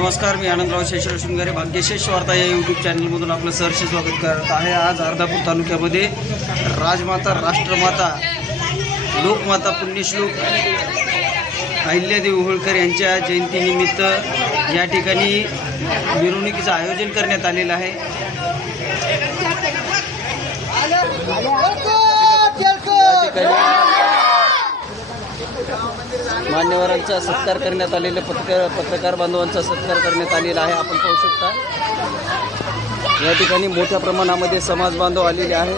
नमस्कार मी आनंदराव शेषराव शृंगारे भाग्यशेष वार्ता या यूट्यूब चॅनलमधून आपलं सहर्ष स्वागत करत आहे आज अर्धापूर तालुक्यामध्ये राजमाता राष्ट्रमाता लोकमाता पुण्यश्लोक अहिल्यादेवी होळकर यांच्या जयंतीनिमित्त या ठिकाणी मिरवणुकीचं आयोजन करण्यात आलेलं आहे या ठिकाणी मान्यवरांचा सत्कार करण्यात आलेले पत्रकार पत्रकार बांधवांचा सत्कार करण्यात आलेला आहे आपण पाहू शकता. या ठिकाणी मोठ्या प्रमाणामध्ये समाज बांधव आलेले आहे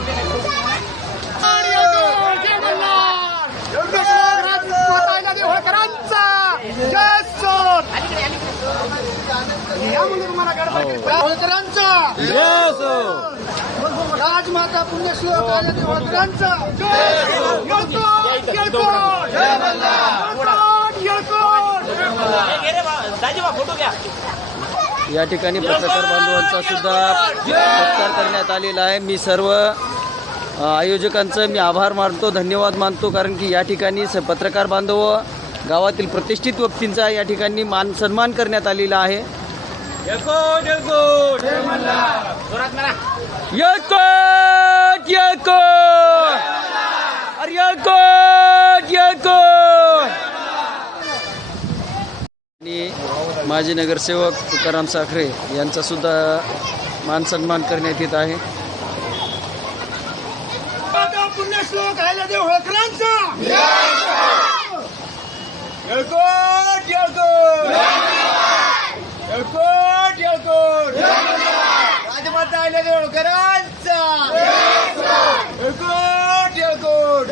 राजमाता पुण्यश्लोक होळकरांचा. या ठिकाणी पत्रकार बांधवांचा सुद्धा सत्कार करण्यात आलेला आहे. मी सर्व आयोजकांचं मी आभार मानतो धन्यवाद मानतो कारण की या ठिकाणी स पत्रकार बांधव गावातील प्रतिष्ठित व्यक्तींचा या ठिकाणी मान सन्मान करण्यात आलेला आहे यळकोट यळकोट अरे यळकोट यळकोट आणि माजी नगरसेवक तुकाराम साखरे यांचासुद्धा मान सन्मान करण्यात येत आहे. पुण्यश्लोक आल्यादेव होळकरांचा येळकोट येळकोट. येळकोट येळकोट. राजमाता आल्यादेव होळकरांचा येळकोट येळकोट.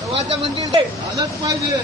देवाचं मंदिर. आलंच पाहिजे.